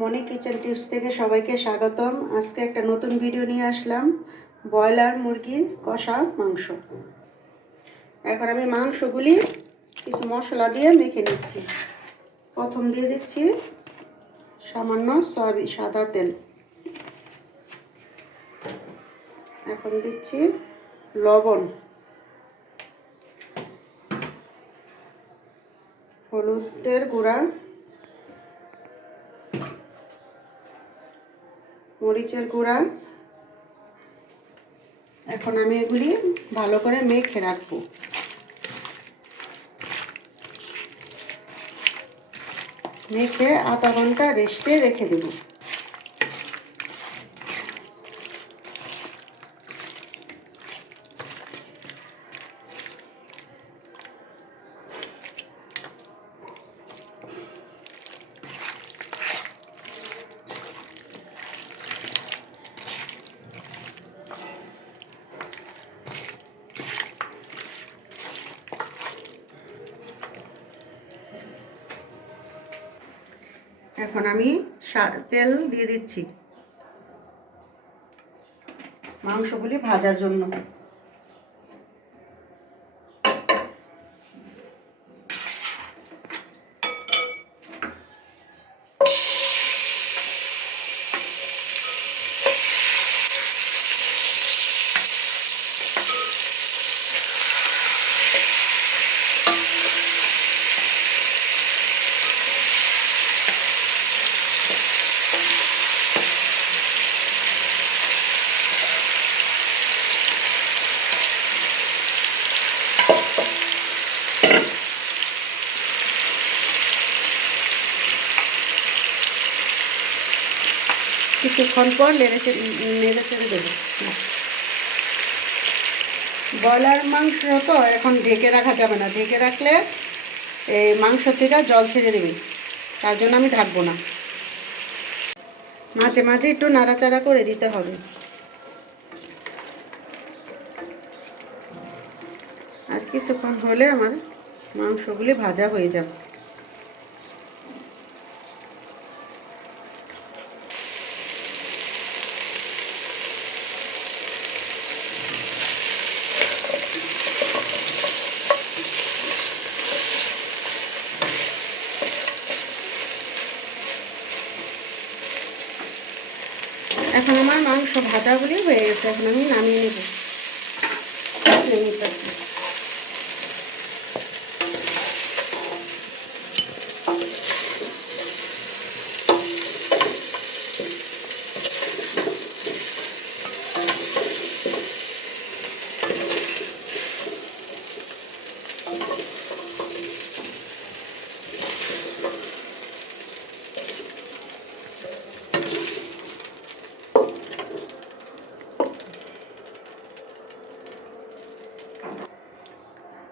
মনি kitchen tips থেকে সবাইকে স্বাগতম। আজকে একটা নতুন ভিডিও নিয়ে আসলাম, ব্রয়লার মুরগির কষা মাংস। এখন আমি মাংসগুলি কিছু মশলা দিয়ে মেখে নিচ্ছি। প্রথম দিয়ে দিচ্ছি সামান্য সাদা তেল, এখন দিচ্ছি লবণ, হলুদের গুঁড়া, মরিচের গুঁড়া। এখন আমি এগুলি ভালো করে মেখে রাখবো। মেখে আধা ঘন্টা রেস্টে রেখে দেব। এখন আমি তেল দিয়ে দিচ্ছি মাংসগুলি ভাজার জন্য। কিছুক্ষণ পর নেড়ে চেড়ে দেবো। ব্রয়লার মাংস তো এখন ঢেকে রাখা যাবে না, ঢেকে রাখলে এই মাংস থেকে জল ছেড়ে দেবে, তার জন্য আমি ঢাকবো না। মাঝে মাঝে একটু নাড়াচাড়া করে দিতে হবে। আর কিছুক্ষণ হলে আমার মাংসগুলি ভাজা হয়ে যাবে। এখন আমার মাংস ভাজাগুলি হয়ে গেছে, এখন আমি নামিয়ে নেব।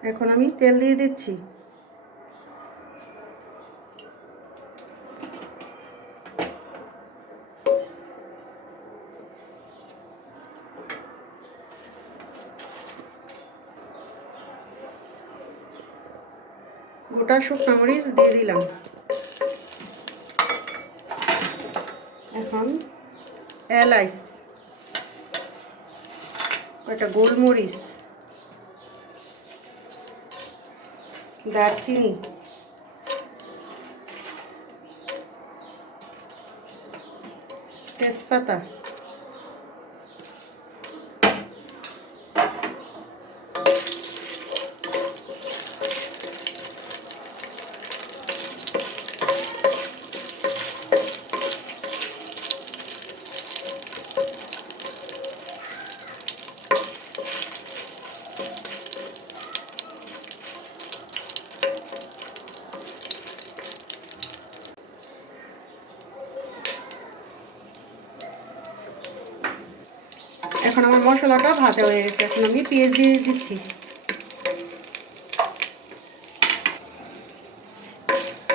এখন আমি তেল দিয়ে দিচ্ছি। গোটা শুকনো মরিচ দিয়ে দিলাম। এখন এলাচ, কয়টা গোলমরিচ, দারচিনি, তেজপাতা, এখন আমার মশলাটা ভাজা হয়ে গেছে, এখন আমি পেঁয়াজ দিয়ে দিচ্ছি।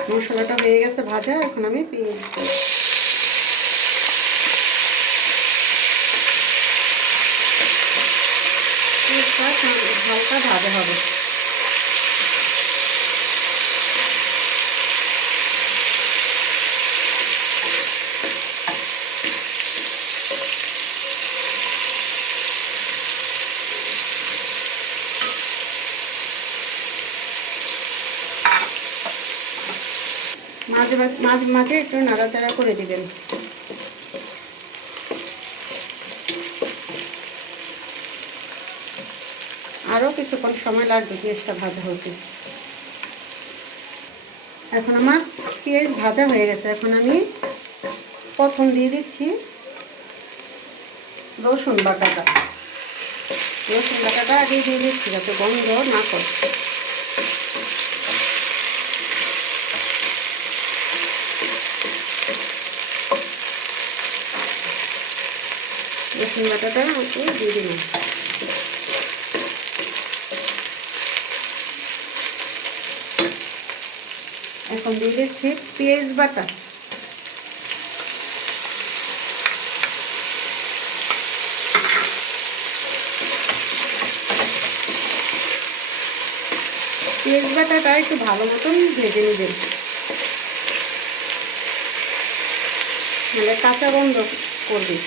মশলাটা হয়ে গেছে ভাজা, এখন আমি পেঁয়াজ হালকা ভাজা হবে। মাঝে মাঝে মাঝে একটু নাড়াচাড়া করে দিবেন। আরও কিছুক্ষণ সময় লাগবে পেঁয়াজটা ভাজা হতে। এখন আমার পেঁয়াজ ভাজা হয়ে গেছে। এখন আমি প্রথম দিয়ে দিচ্ছি রসুন বাটাটা। রসুন বাটাটা আগে দিয়ে দিচ্ছি যাতে গন্ধ না করে। রসুন বাটাটা একটু দিয়ে দিলাম। এখন দিয়ে দিচ্ছি পেঁয়াজ বাটা। পেঁয়াজ বাটাটা একটু ভালো মতন ভেজে নেবেন, নাহলে কাঁচা গন্ধ করবে।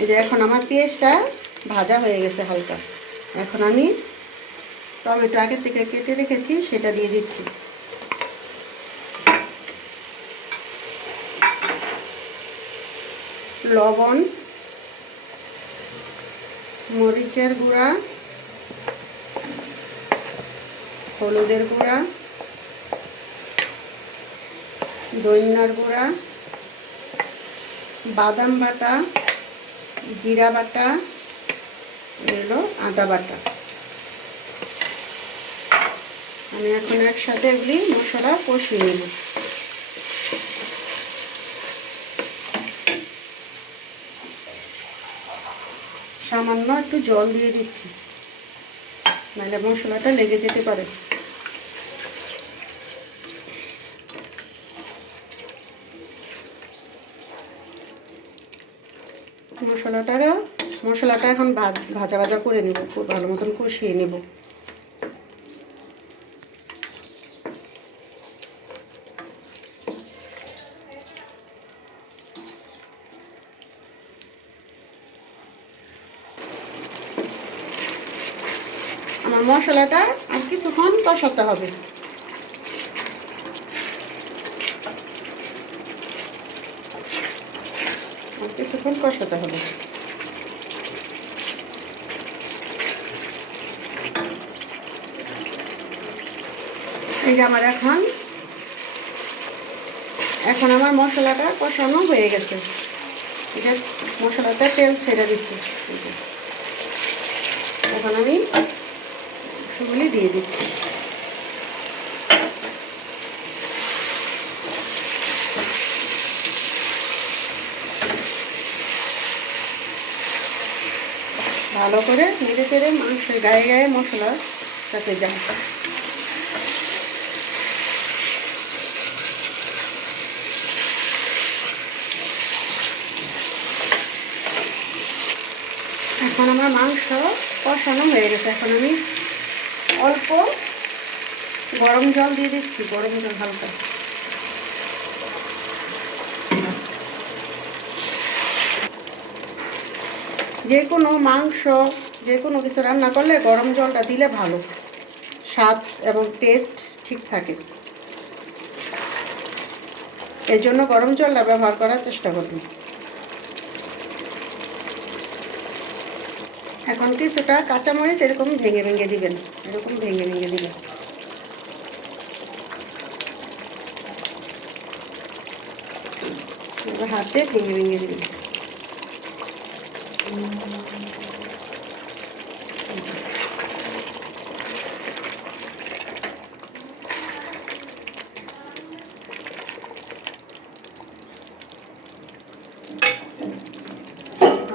এই যে এখন আমার পেঁয়াজটা ভাজা হয়ে গেছে হালকা। এখন আমি টমেটো আগে থেকে কেটে রেখেছি সেটা দিয়ে দিচ্ছি। লবণ, মরিচের গুঁড়া, হলুদের গুঁড়া, ধনিয়ার গুঁড়া, বাদাম বাটা, জিরা বাটা, এলো আদা বাটা। আমি এখন একসাথে এগুলি মশলা কষিয়ে নেব। সামান্য একটু জল দিয়ে দিচ্ছি, নাহলে মশলাটা লেগে যেতে পারে। মশলাটা এখন ভাজা ভাজা করে নেব, খুব ভালো মতন কষিয়ে নেব। আমার মশলাটা আর কিছুক্ষণ কষাতে হবে। আর কিছুক্ষণ কষাতে হবে। এই যে আমার এখন আমার মশলাটা কষানো হয়ে গেছে। এটা মশলাটা তেল ছেড়ে দিচ্ছে। এখন আমি সেগুলি দিয়ে দিচ্ছি। ভালো করে নেড়ে চেড়ে মাংসের গায়ে গায়ে মশলা সাথে যায়। এখন আমার মাংস কষানো হয়ে গেছে। এখন আমি অল্প গরম জল দিয়ে দিচ্ছি, গরম জল হালকা। যে কোনো মাংস, যে কোনো কিছু রান্না করলে গরম জলটা দিলে ভালো, স্বাদ এবং টেস্ট ঠিক থাকে। এর জন্য গরম জলটা ব্যবহার করার চেষ্টা করবেন। এখন কিছুটা কাঁচামরিচ এরকম ভেঙে ভেঙে দিবেন, এরকম ভেঙে ভেঙে দিবেন। হাতে ভেঙে ভেঙে দিবেন।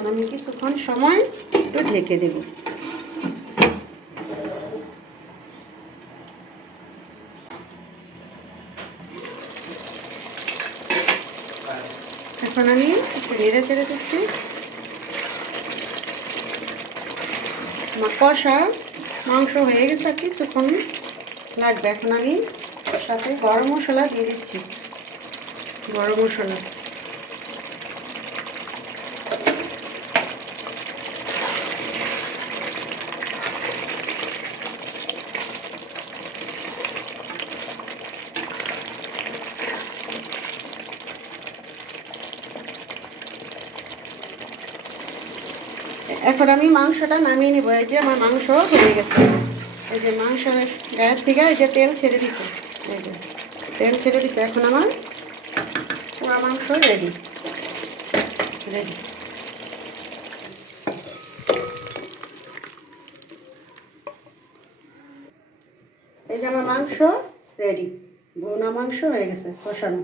আমি কিছুক্ষণ সময় একটু ঢেকে দেব। এখন আমি একটু নেড়ে চেড়ে দিচ্ছি। কষা মাংস হয়ে গেছে, আর কিছুক্ষণ লাগবে। এখন আমি সাথে গরম মশলা দিয়ে দিচ্ছি। গরম মশলা এখন আমি মাংসটা নামিয়ে নিব। এই যে আমার মাংস হয়ে গেছে। এই যে মাংসের গায়ের থেকে এই যে তেল ছেড়ে দিছে, এই যে তেল ছেড়ে দিছে। এখন আমার পুরো মাংস রেডি রেডি। এই যে আমার মাংস রেডি, ভুনা মাংস হয়ে গেছে কষানো।